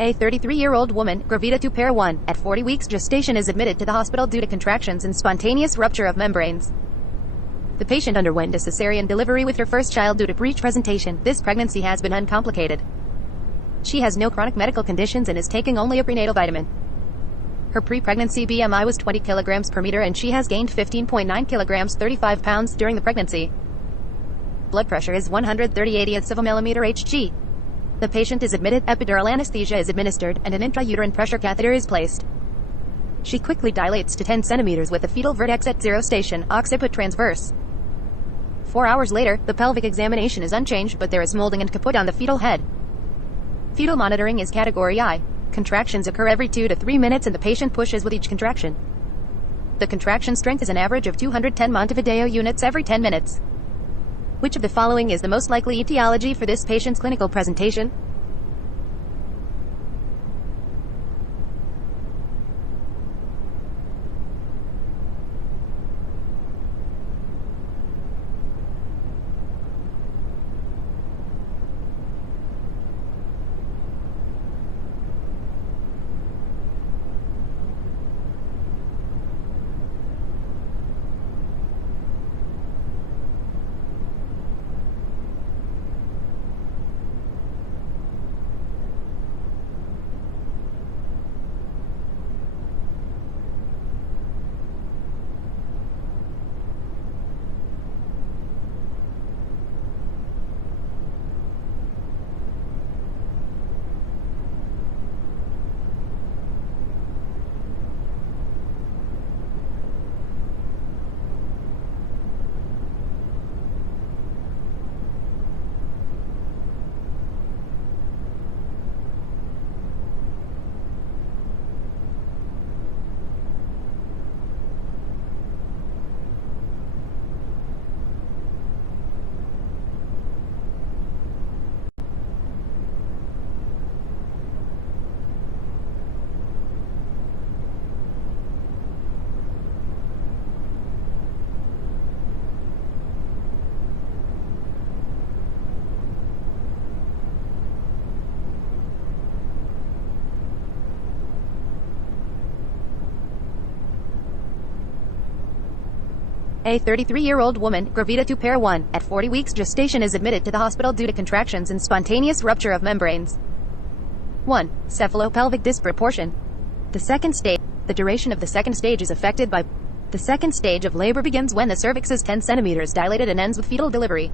A 33-year-old woman, gravida 2 pair 1, at 40 weeks gestation is admitted to the hospital due to contractions and spontaneous rupture of membranes. The patient underwent a cesarean delivery with her first child due to breech presentation. This pregnancy has been uncomplicated. She has no chronic medical conditions and is taking only a prenatal vitamin. Her pre-pregnancy BMI was 20 kilograms per meter and she has gained 15.9 kilograms 35 pounds during the pregnancy. Blood pressure is 130/80ths of a millimeter Hg. The patient is admitted, epidural anesthesia is administered, and an intrauterine pressure catheter is placed. She quickly dilates to 10 centimeters with a fetal vertex at 0 station, occiput transverse. 4 hours later, the pelvic examination is unchanged but there is molding and caput on the fetal head. Fetal monitoring is category I. Contractions occur every 2 to 3 minutes and the patient pushes with each contraction. The contraction strength is an average of 210 Montevideo units every 10 minutes. Which of the following is the most likely etiology for this patient's clinical presentation? A 33-year-old woman, gravida 2 pair 1, at 40 weeks gestation is admitted to the hospital due to contractions and spontaneous rupture of membranes. 1. Cephalopelvic disproportion. The second stage. The duration of the second stage is affected by. The second stage of labor begins when the cervix is 10 centimeters dilated and ends with fetal delivery.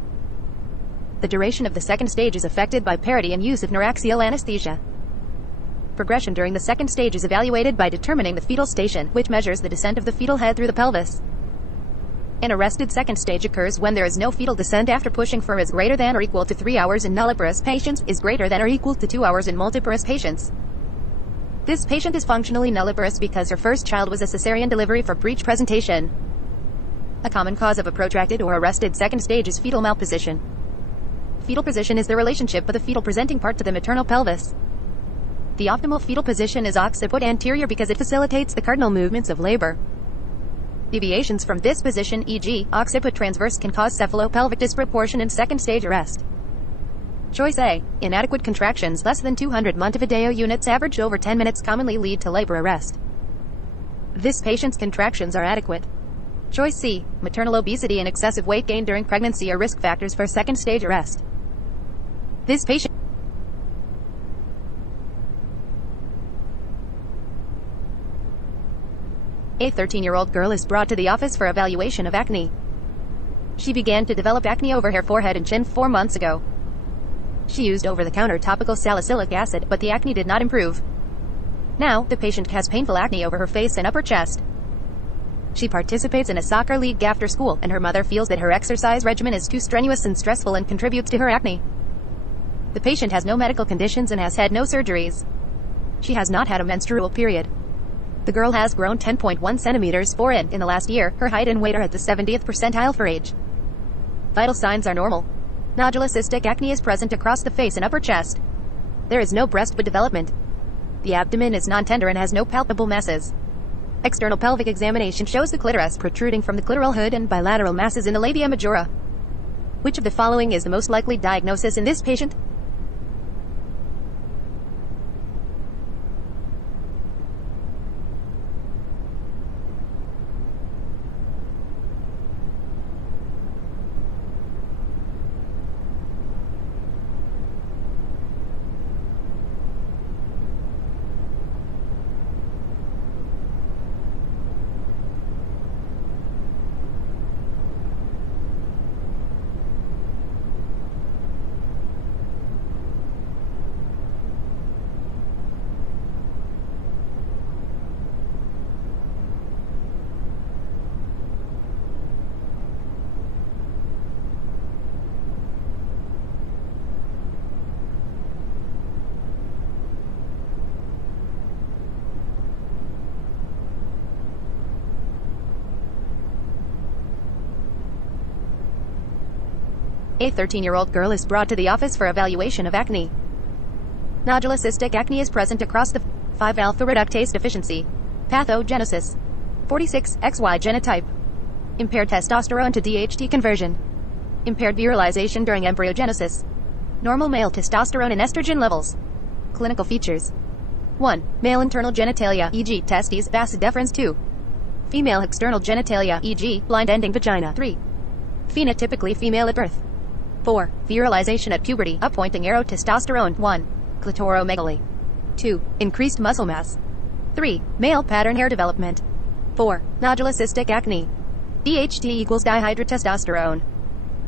The duration of the second stage is affected by parity and use of neuraxial anesthesia. Progression during the second stage is evaluated by determining the fetal station, which measures the descent of the fetal head through the pelvis. An arrested second stage occurs when there is no fetal descent after pushing for is greater than or equal to 3 hours in nulliparous patients, is greater than or equal to 2 hours in multiparous patients. This patient is functionally nulliparous because her first child was a cesarean delivery for breech presentation. A common cause of a protracted or arrested second stage is fetal malposition. Fetal position is the relationship of the fetal presenting part to the maternal pelvis. The optimal fetal position is occiput anterior because it facilitates the cardinal movements of labor. Deviations from this position, e.g., occiput transverse, can cause cephalopelvic disproportion and second stage arrest. Choice A. Inadequate contractions less than 200 Montevideo units averaged over 10 minutes commonly lead to labor arrest. This patient's contractions are adequate. Choice C. Maternal obesity and excessive weight gain during pregnancy are risk factors for second stage arrest. This patient A 13-year-old girl is brought to the office for evaluation of acne. She began to develop acne over her forehead and chin 4 months ago. She used over-the-counter topical salicylic acid, but the acne did not improve. Now, the patient has painful acne over her face and upper chest. She participates in a soccer league after school, and her mother feels that her exercise regimen is too strenuous and stressful and contributes to her acne. The patient has no medical conditions and has had no surgeries. She has not had a menstrual period. The girl has grown 10.1 centimeters 4 in the last year. Her height and weight are at the 70th percentile for age. Vital signs are normal. Nodular cystic acne is present across the face and upper chest. There is no breast bud development. The abdomen is non-tender and has no palpable masses. External pelvic examination shows the clitoris protruding from the clitoral hood and bilateral masses in the labia majora. Which of the following is the most likely diagnosis in this patient? A 13-year-old girl is brought to the office for evaluation of acne. Nodular cystic acne is present across the 5-alpha reductase deficiency. Pathogenesis. 46XY genotype. Impaired testosterone to DHT conversion. Impaired virilization during embryogenesis. Normal male testosterone and estrogen levels. Clinical features. 1. Male internal genitalia, e.g. testes, vas deferens. 2. Female external genitalia, e.g. blind ending vagina. 3. Phenotypically female at birth. 4. Virilization at puberty, uppointing arrow testosterone. 1. Clitoromegaly. 2. Increased muscle mass. 3. Male pattern hair development. 4. Nodular cystic acne. DHT equals dihydrotestosterone.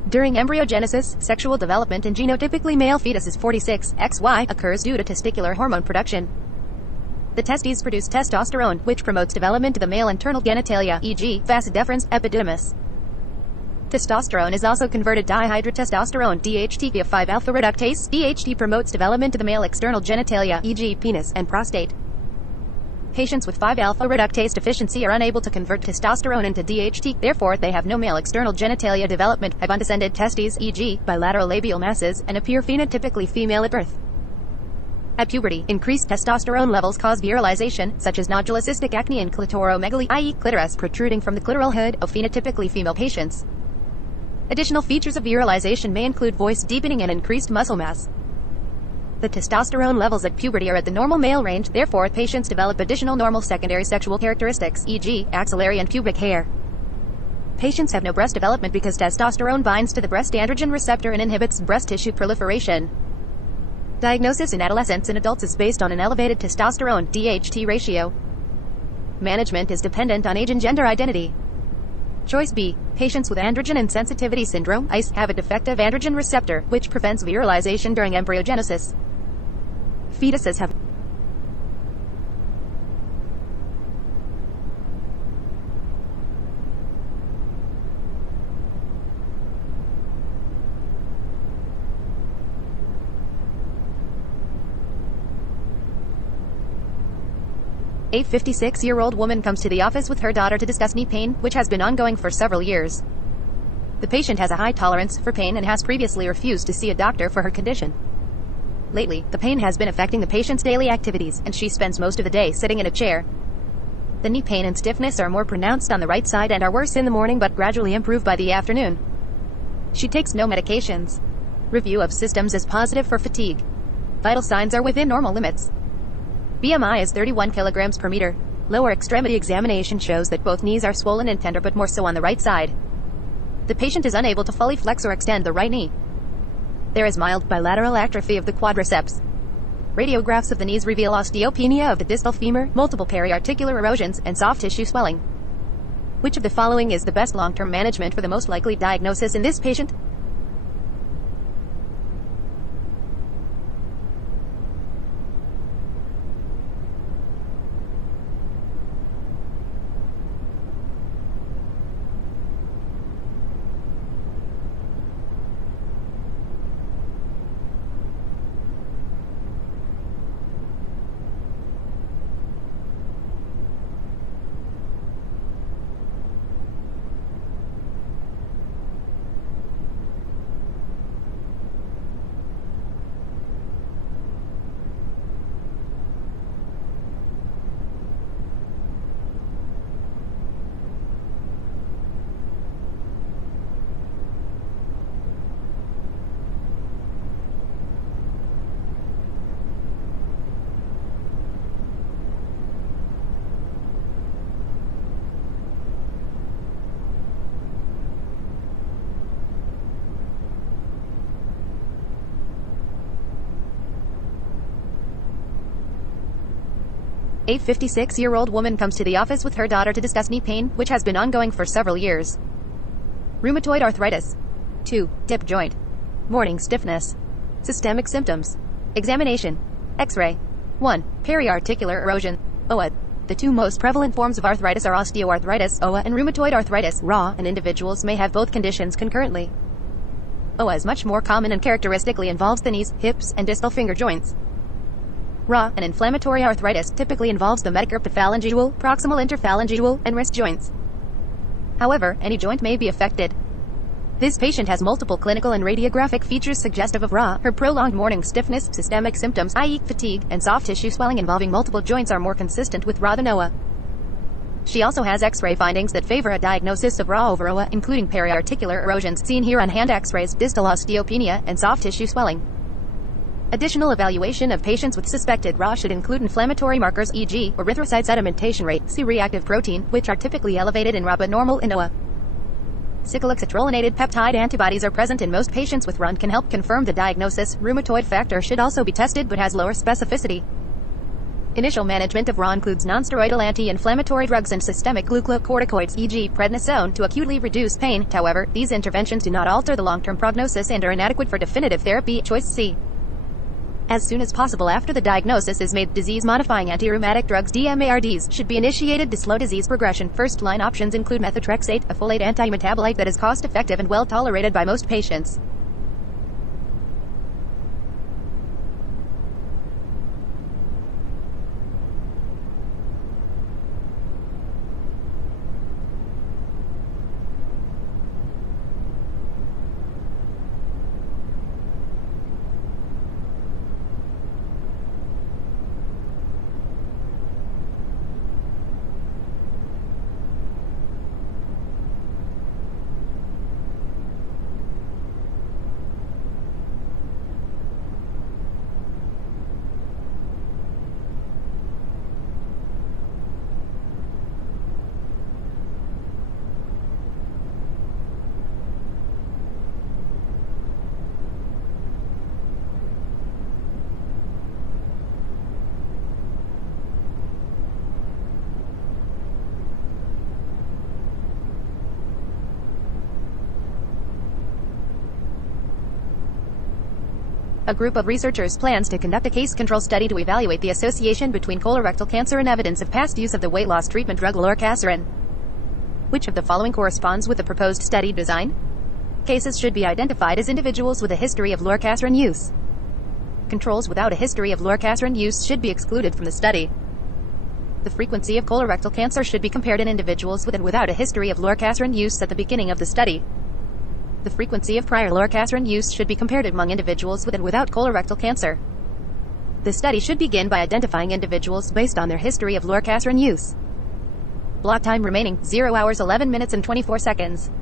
During embryogenesis, sexual development in genotypically male fetuses 46XY occurs due to testicular hormone production. The testes produce testosterone, which promotes development of the male internal genitalia, e.g. vas deferens, epididymis. Testosterone is also converted dihydrotestosterone DHT via 5-alpha reductase. DHT promotes development of the male external genitalia, e.g. penis and prostate. Patients with 5-alpha reductase deficiency are unable to convert testosterone into DHT, therefore they have no male external genitalia development, have undescended testes, e.g. bilateral labial masses, and appear phenotypically female at birth. At puberty, increased testosterone levels cause virilization, such as nodular cystic acne and clitoromegaly, i.e. clitoris protruding from the clitoral hood of phenotypically female patients. Additional features of virilization may include voice deepening and increased muscle mass. The testosterone levels at puberty are at the normal male range, therefore patients develop additional normal secondary sexual characteristics, e.g. axillary and pubic hair. Patients have no breast development because testosterone binds to the breast androgen receptor and inhibits breast tissue proliferation. Diagnosis in adolescents and adults is based on an elevated testosterone DHT ratio. Management is dependent on age and gender identity. Choice B. Patients with androgen insensitivity syndrome (ICE) have a defective androgen receptor, which prevents virilization during embryogenesis. Fetuses have A 56-year-old woman comes to the office with her daughter to discuss knee pain, which has been ongoing for several years. The patient has a high tolerance for pain and has previously refused to see a doctor for her condition. Lately, the pain has been affecting the patient's daily activities, and she spends most of the day sitting in a chair. The knee pain and stiffness are more pronounced on the right side and are worse in the morning but gradually improve by the afternoon. She takes no medications. Review of systems is positive for fatigue. Vital signs are within normal limits. BMI is 31 kilograms per meter. Lower extremity examination shows that both knees are swollen and tender, but more so on the right side. The patient is unable to fully flex or extend the right knee. There is mild bilateral atrophy of the quadriceps. Radiographs of the knees reveal osteopenia of the distal femur, multiple periarticular erosions, and soft tissue swelling. Which of the following is the best long-term management for the most likely diagnosis in this patient? A 56-year-old woman comes to the office with her daughter to discuss knee pain, which has been ongoing for several years. Rheumatoid arthritis. 2. Hip joint. Morning stiffness. Systemic symptoms. Examination. X-ray. 1. Periarticular erosion. OA. The two most prevalent forms of arthritis are osteoarthritis, OA, and rheumatoid arthritis, RA, and individuals may have both conditions concurrently. OA is much more common and characteristically involves the knees, hips, and distal finger joints. RA, an inflammatory arthritis, typically involves the metacarpophalangeal, proximal interphalangeal, and wrist joints. However, any joint may be affected. This patient has multiple clinical and radiographic features suggestive of RA. Her prolonged morning stiffness, systemic symptoms, i.e. fatigue, and soft tissue swelling involving multiple joints are more consistent with RA than OA. She also has X-ray findings that favor a diagnosis of RA over OA, including periarticular erosions seen here on hand X-rays, distal osteopenia, and soft tissue swelling. Additional evaluation of patients with suspected RA should include inflammatory markers, e.g., erythrocyte sedimentation rate, C-reactive protein, which are typically elevated in RA but normal in OA. Cyclic citrullonated peptide antibodies are present in most patients with RA and can help confirm the diagnosis. Rheumatoid factor should also be tested but has lower specificity. Initial management of RA includes nonsteroidal anti-inflammatory drugs and systemic glucocorticoids, e.g. prednisone, to acutely reduce pain. However, these interventions do not alter the long-term prognosis and are inadequate for definitive therapy. Choice C. As soon as possible after the diagnosis is made, disease-modifying anti-rheumatic drugs DMARDs should be initiated to slow disease progression. First-line options include methotrexate, a folate anti-metabolite that is cost-effective and well-tolerated by most patients. A group of researchers plans to conduct a case control study to evaluate the association between colorectal cancer and evidence of past use of the weight loss treatment drug lorcaserin. Which of the following corresponds with the proposed study design? Cases should be identified as individuals with a history of lorcaserin use. Controls without a history of lorcaserin use should be excluded from the study. The frequency of colorectal cancer should be compared in individuals with and without a history of lorcaserin use at the beginning of the study. The frequency of prior lorcaserin use should be compared among individuals with and without colorectal cancer. The study should begin by identifying individuals based on their history of lorcaserin use. Block time remaining, 0 hours 11 minutes and 24 seconds.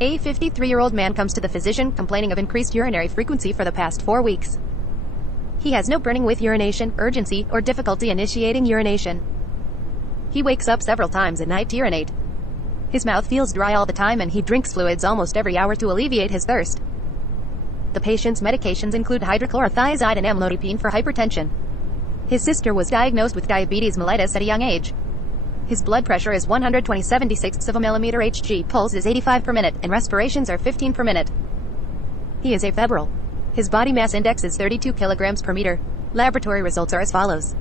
A 53-year-old man comes to the physician complaining of increased urinary frequency for the past 4 weeks. He has no burning with urination, urgency, or difficulty initiating urination. He wakes up several times at night to urinate. His mouth feels dry all the time and he drinks fluids almost every hour to alleviate his thirst. The patient's medications include hydrochlorothiazide and amlodipine for hypertension. His sister was diagnosed with diabetes mellitus at a young age. His blood pressure is 120/76 of a millimeter Hg, pulse is 85 per minute, and respirations are 15 per minute. He is afebrile. His body mass index is 32 kilograms per meter. Laboratory results are as follows.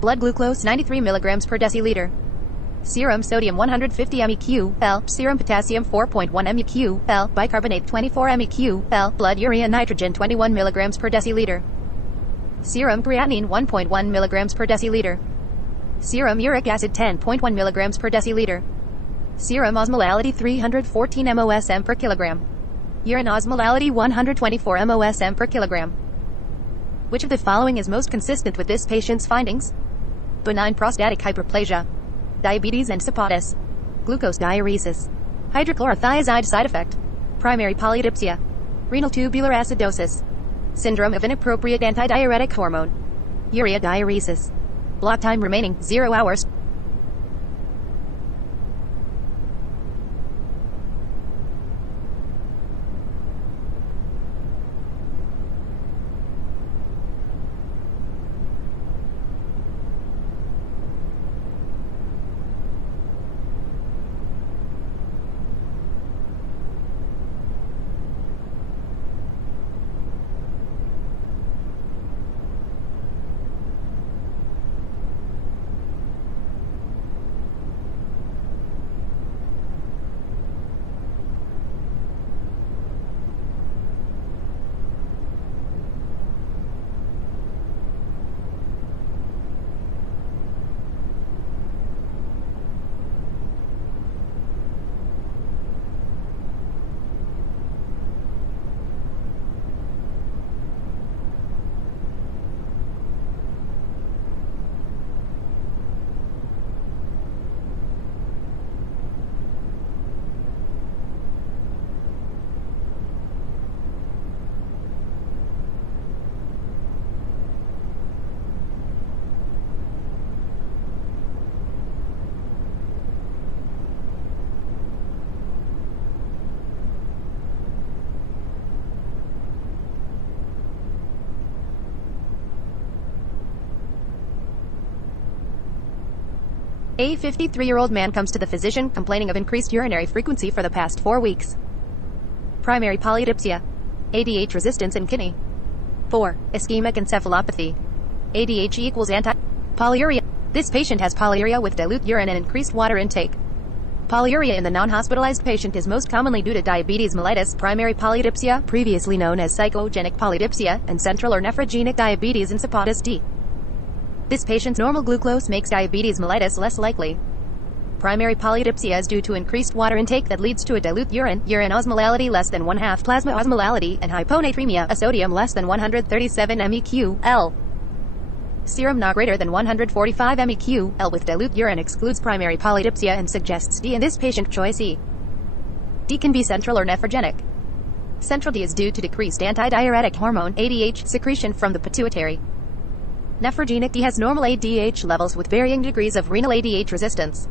Blood glucose 93 milligrams per deciliter. Serum sodium 150 MEq/L, serum potassium 4.1 MEq/L, bicarbonate 24 MEq/L, blood urea nitrogen 21 milligrams per deciliter. Serum creatinine 1.1 milligrams per deciliter. Serum uric acid 10.1 milligrams per deciliter. Serum osmolality 314 mosm per kilogram. Urine osmolality 124 mosm per kilogram. Which of the following is most consistent with this patient's findings? Benign prostatic hyperplasia, diabetes insipidus, glucose diuresis, hydrochlorothiazide side effect, primary polydipsia, renal tubular acidosis, syndrome of inappropriate antidiuretic hormone, urea diuresis. Block time remaining, 0 hours. A 53-year-old man comes to the physician complaining of increased urinary frequency for the past 4 weeks. Primary polydipsia. ADH resistance in kidney. 4. Ischemic encephalopathy. ADH equals polyuria. This patient has polyuria with dilute urine and increased water intake. Polyuria in the non-hospitalized patient is most commonly due to diabetes mellitus, primary polydipsia, previously known as psychogenic polydipsia, and central or nephrogenic diabetes insipidus D. This patient's normal glucose makes diabetes mellitus less likely. Primary polydipsia is due to increased water intake that leads to a dilute urine osmolality less than 1/2 plasma osmolality, and hyponatremia, a sodium less than 137 MEq/L. Serum not greater than 145 MEq/L with dilute urine excludes primary polydipsia and suggests D in this patient. Choice E. D can be central or nephrogenic. Central D is due to decreased antidiuretic hormone ADH secretion from the pituitary. Nephrogenic D has normal ADH levels with varying degrees of renal ADH resistance.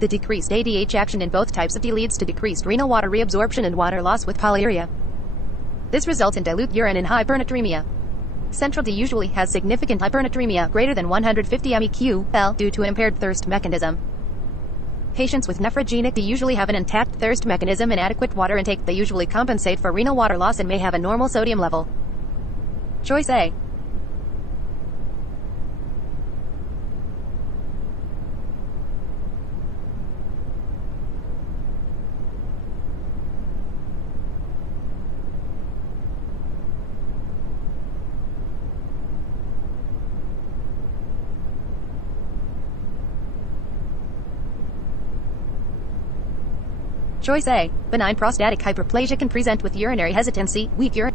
The decreased ADH action in both types of D leads to decreased renal water reabsorption and water loss with polyuria. This results in dilute urine and hypernatremia. Central D usually has significant hypernatremia greater than 150 MEq/L due to impaired thirst mechanism. Patients with nephrogenic D usually have an intact thirst mechanism and adequate water intake. They usually compensate for renal water loss and may have a normal sodium level. Choice A. Choice A. Benign prostatic hyperplasia can present with urinary hesitancy, weak urine.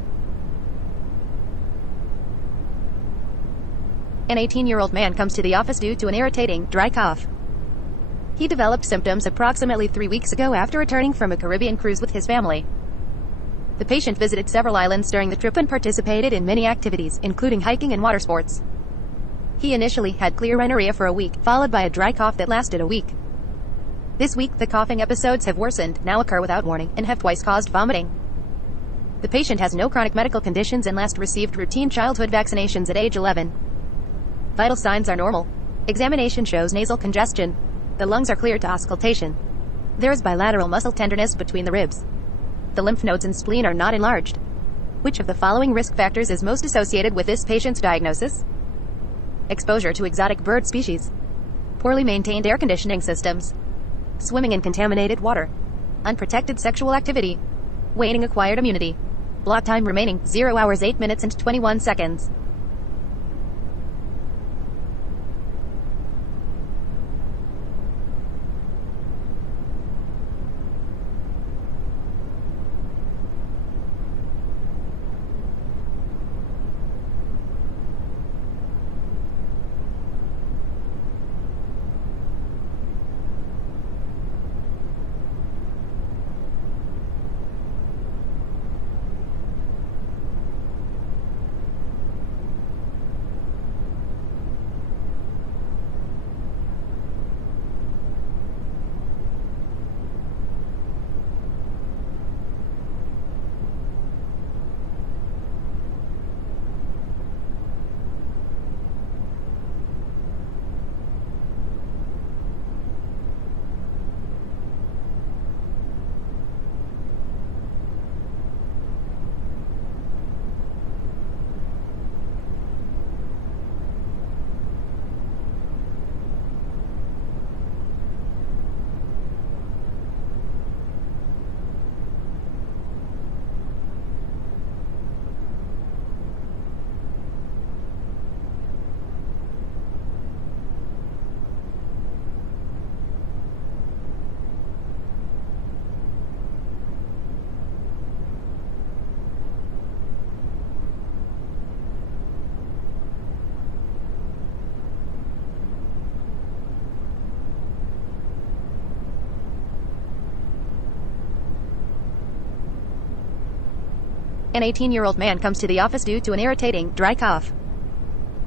An 18-year-old man comes to the office due to an irritating, dry cough. He developed symptoms approximately 3 weeks ago after returning from a Caribbean cruise with his family. The patient visited several islands during the trip and participated in many activities, including hiking and water sports. He initially had clear rhinorrhea for a week, followed by a dry cough that lasted a week. This week, the coughing episodes have worsened, now occur without warning, and have twice caused vomiting. The patient has no chronic medical conditions and last received routine childhood vaccinations at age 11. Vital signs are normal. Examination shows nasal congestion. The lungs are clear to auscultation. There is bilateral muscle tenderness between the ribs. The lymph nodes and spleen are not enlarged. Which of the following risk factors is most associated with this patient's diagnosis? Exposure to exotic bird species. Poorly maintained air conditioning systems. Swimming in contaminated water. Unprotected sexual activity. Waning acquired immunity. Block time remaining 0 hours 8 minutes and 21 seconds. An 18-year-old man comes to the office due to an irritating, dry cough.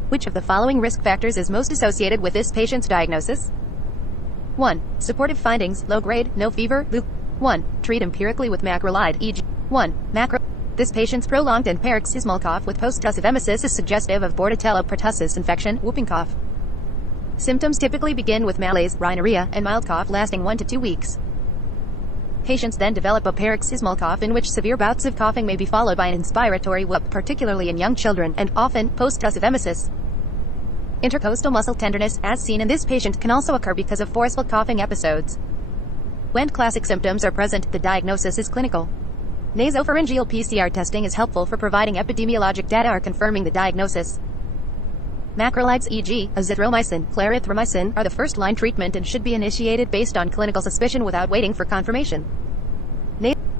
Which of the following risk factors is most associated with this patient's diagnosis? 1. Supportive findings, low grade, no fever, 1. Treat empirically with macrolide, e.g. 1. Macro. This patient's prolonged and paroxysmal cough with post-tussive emesis is suggestive of Bordetella pertussis infection, whooping cough. Symptoms typically begin with malaise, rhinorrhea, and mild cough lasting 1 to 2 weeks. Patients then develop a paroxysmal cough in which severe bouts of coughing may be followed by an inspiratory whoop, particularly in young children, and often post-tussive emesis. Intercostal muscle tenderness, as seen in this patient, can also occur because of forceful coughing episodes. When classic symptoms are present, the diagnosis is clinical. Nasopharyngeal PCR testing is helpful for providing epidemiologic data or confirming the diagnosis. Macrolides, e.g., azithromycin, clarithromycin, are the first-line treatment and should be initiated based on clinical suspicion without waiting for confirmation.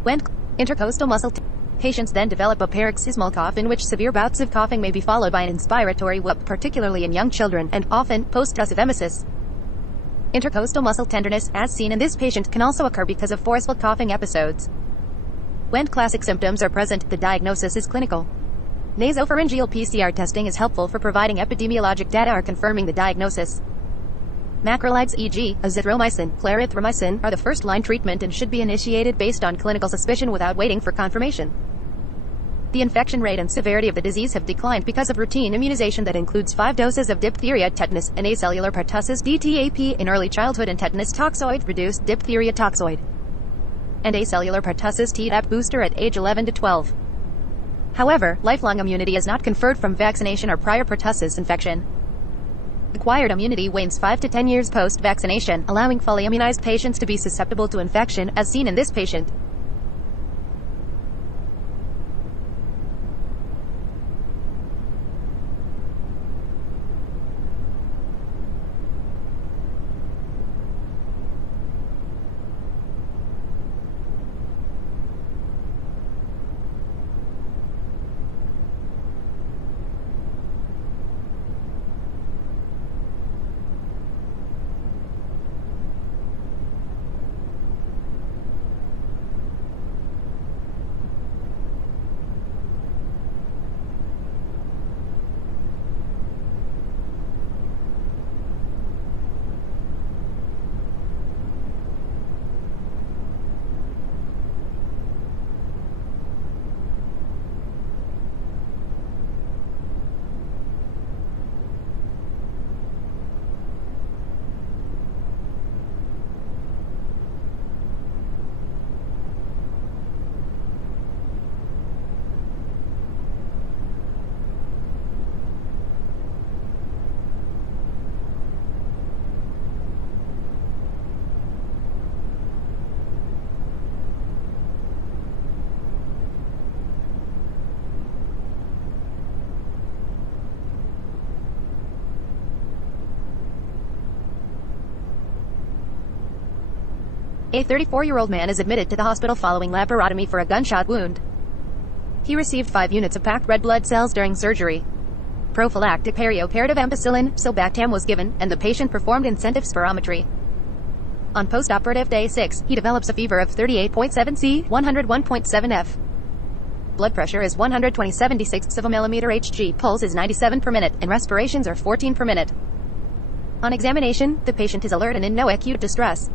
When intercostal muscle patients then develop a paroxysmal cough in which severe bouts of coughing may be followed by an inspiratory whoop, particularly in young children, and often post-tussive emesis. Intercostal muscle tenderness, as seen in this patient, can also occur because of forceful coughing episodes. When classic symptoms are present, the diagnosis is clinical. Nasopharyngeal PCR testing is helpful for providing epidemiologic data or confirming the diagnosis. Macrolides, e.g., azithromycin, clarithromycin, are the first-line treatment and should be initiated based on clinical suspicion without waiting for confirmation. The infection rate and severity of the disease have declined because of routine immunization that includes 5 doses of diphtheria, tetanus, and acellular pertussis (DTaP) in early childhood and tetanus toxoid, reduced diphtheria toxoid, and acellular pertussis Tdap booster at age 11 to 12. However, lifelong immunity is not conferred from vaccination or prior pertussis infection. Acquired immunity wanes 5 to 10 years post-vaccination, allowing fully immunized patients to be susceptible to infection, as seen in this patient. A 34-year-old man is admitted to the hospital following laparotomy for a gunshot wound. He received 5 units of packed red blood cells during surgery. Prophylactic perioperative ampicillin, sulbactam, was given, and the patient performed intensive spirometry. On postoperative day 6, he develops a fever of 38.7 C, 101.7 F. Blood pressure is 120/76 of a millimeter Hg, pulse is 97 per minute, and respirations are 14 per minute. On examination, the patient is alert and in no acute distress.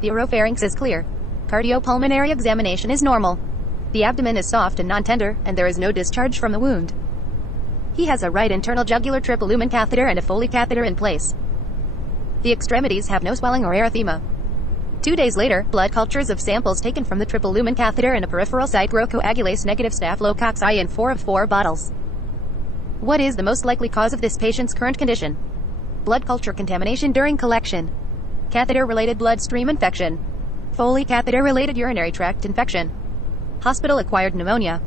The oropharynx is clear. Cardiopulmonary examination is normal. The abdomen is soft and non-tender, and there is no discharge from the wound. He has a right internal jugular triple lumen catheter and a Foley catheter in place. The extremities have no swelling or erythema. 2 days later, blood cultures of samples taken from the triple lumen catheter and a peripheral site grow coagulase negative Staphylococcus in 4 of 4 bottles. What is the most likely cause of this patient's current condition? Blood culture contamination during collection. Catheter-related bloodstream infection. Foley catheter-related urinary tract infection. Hospital-acquired pneumonia.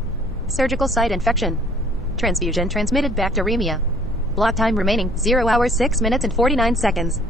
Surgical site infection. Transfusion-transmitted bacteremia. Block time remaining, 0 hours 6 minutes and 49 seconds.